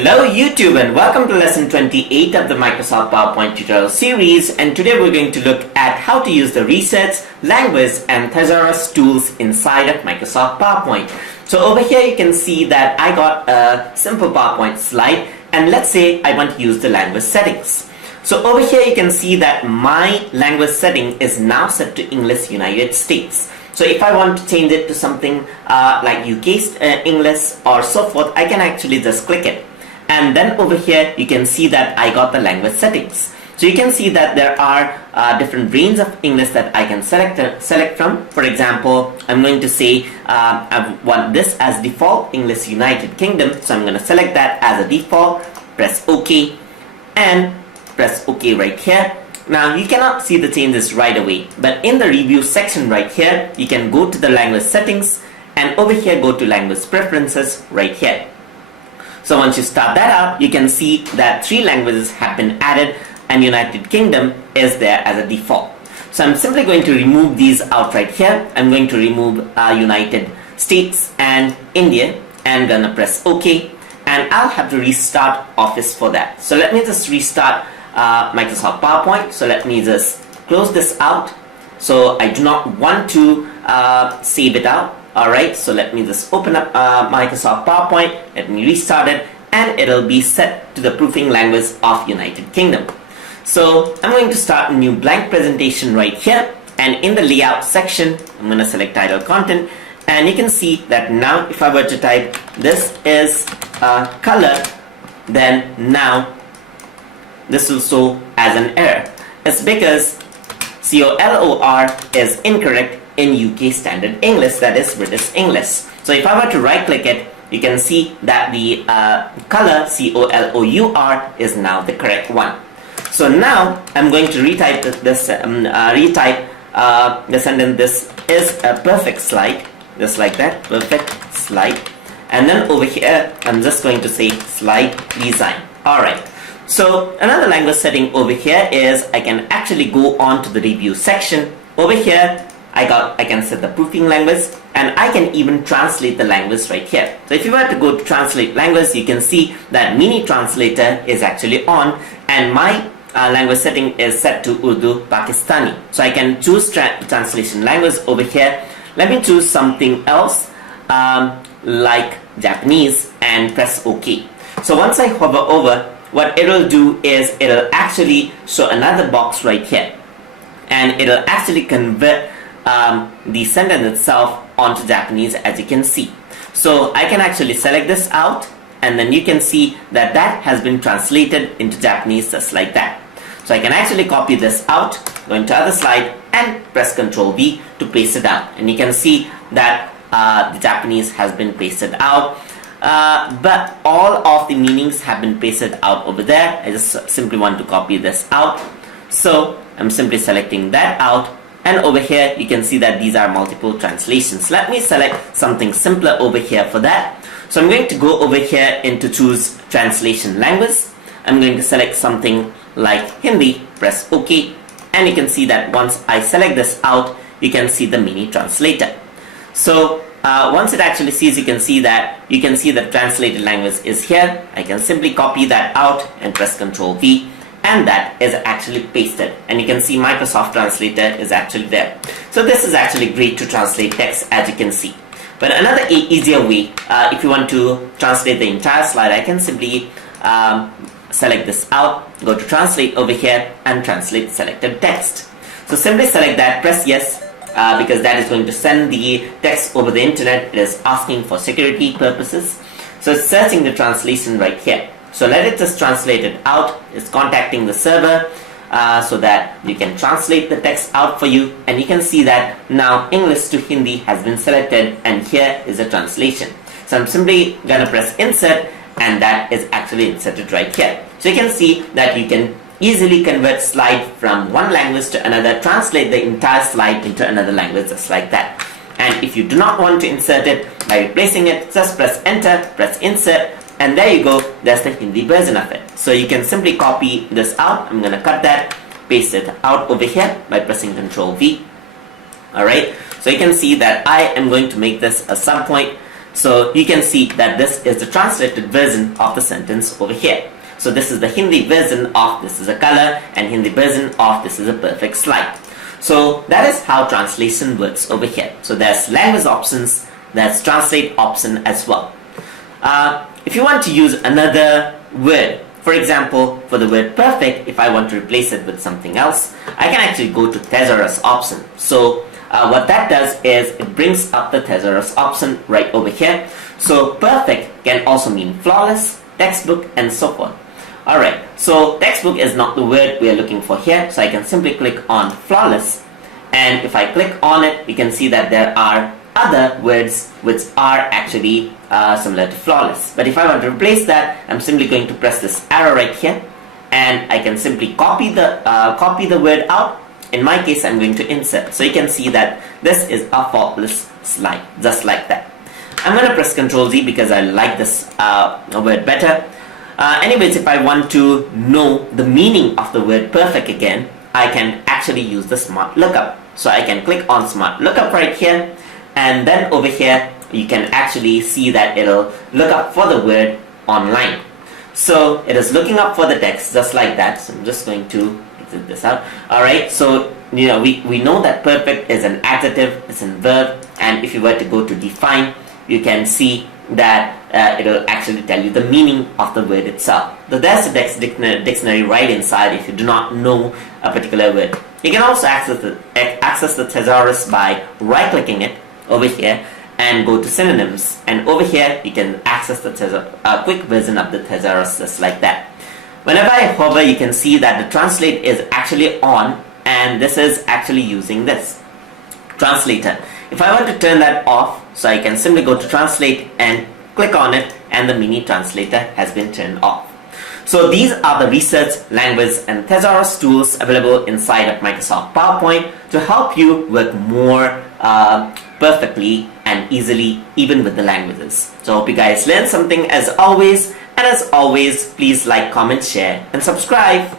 Hello YouTube and welcome to lesson 28 of the Microsoft PowerPoint tutorial series, and today we're going to look at how to use the resets, language and Thesaurus tools inside of Microsoft PowerPoint. So over here you can see that I got a simple PowerPoint slide, and let's say I want to use the language settings. So over here you can see that my language setting is now set to English United States. So if I want to change it to something like UK English or so forth, I can actually just click it. And then over here you can see that I got the language settings. So you can see that there are different range of English that I can select from. For example, I'm going to say I want this as default English United Kingdom. So I'm going to select that as a default, press OK and press OK right here. Now you cannot see the changes right away, but in the review section right here you can go to the language settings and over here go to language preferences right here. So once you start that up, you can see that 3 languages have been added and United Kingdom is there as a default. So I'm simply going to remove these out right here. I'm going to remove United States and India and gonna press OK, and I'll have to restart Office for that. So let me just restart Microsoft PowerPoint. So let me just close this out. So I do not want to save it out. Alright, so let me just open up Microsoft PowerPoint. Let me restart it and it'll be set to the proofing language of United Kingdom. So I'm going to start a new blank presentation right here, and in the layout section I'm going to select title content, and you can see that now if I were to type this is color, then now this will show as an error. It's because COLOR is incorrect in UK Standard English, that is British English. So if I were to right click it, you can see that the color COLOUR is now the correct one. So now I'm going to retype this the sentence, this is a perfect slide, just like that, perfect slide. And then over here I'm just going to say slide design. Alright. So another language setting over here is I can actually go on to the review section. Over here I can set the proofing language, and I can even translate the language right here. So if you were to go to translate language, you can see that mini translator is actually on, and my language setting is set to Urdu Pakistani. So I can choose translation language over here. Let me choose something else like Japanese and press OK. So once I hover over, what it'll do is it'll actually show another box right here, and it'll actually convert the sentence itself onto Japanese, as you can see. So I can actually select this out, and then you can see that that has been translated into Japanese just like that. So I can actually copy this out, go into other slide and press Ctrl V to paste it down, and you can see that the Japanese has been pasted out. But all of the meanings have been pasted out over there. I just simply want to copy this out, so I'm simply selecting that out, and over here you can see that these are multiple translations. Let me select something simpler over here for that. So I'm going to go over here and to choose translation language. I'm going to select something like Hindi, press OK, and you can see that once I select this out, you can see the mini translator. So once it actually sees, you can see the translated language is here. I can simply copy that out and press Ctrl V, and that is actually pasted, and you can see Microsoft Translator is actually there. So this is actually great to translate text, as you can see. But another easier way, if you want to translate the entire slide, I can simply select this out, go to translate over here and translate selected text. So simply select that, press yes, because that is going to send the text over the internet. It is asking for security purposes. So it's searching the translation right here. So let it just translate it out. It's contacting the server so that you can translate the text out for you, and you can see that now English to Hindi has been selected, and here is a translation. So I'm simply gonna press insert, and that is actually inserted right here. So you can see that you can easily convert slide from one language to another, translate the entire slide into another language just like that. And if you do not want to insert it by replacing it, just press enter, press insert, and there you go, that's the Hindi version of it. So you can simply copy this out. I'm gonna cut that, paste it out over here by pressing Ctrl V. Alright, so you can see that I am going to make this a subpoint. So you can see that this is the translated version of the sentence over here. So this is the Hindi version of this is a color, and Hindi version of this is a perfect slide. So that is how translation works over here. So there's language options, there's translate option as well. If you want to use another word, for example, for the word perfect, if I want to replace it with something else, I can actually go to Thesaurus option. So what that does is it brings up the Thesaurus option right over here. So perfect can also mean flawless, textbook, and so forth. Alright, so textbook is not the word we are looking for here, so I can simply click on flawless, and if I click on it, you can see that there are other words which are actually similar to flawless. But if I want to replace that, I'm simply going to press this arrow right here, and I can simply copy the word out. In my case, I'm going to insert. So you can see that this is a faultless slide, just like that. I'm going to press Ctrl Z because I like this word better. Anyways, if I want to know the meaning of the word perfect again, I can actually use the Smart Lookup. So I can click on Smart Lookup right here, and then over here you can actually see that it'll look up for the word online. So it is looking up for the text just like that. So I'm just going to exit this out. Alright, so we know that perfect is an adjective, it's a verb, and if you were to go to define, you can see that it'll actually tell you the meaning of the word itself. So there's a dictionary right inside if you do not know a particular word. You can also access the Thesaurus by right-clicking it over here and go to synonyms, and over here you can access the quick version of the Thesaurus just like that. Whenever I hover, you can see that the translate is actually on, and this is actually using this translator. If I want to turn that off, so I can simply go to translate and click on it, and the mini translator has been turned off. So these are the research, language, and Thesaurus tools available inside of Microsoft PowerPoint to help you work more perfectly and easily, even with the languages. So I hope you guys learned something as always, and as always, please like, comment, share, and subscribe.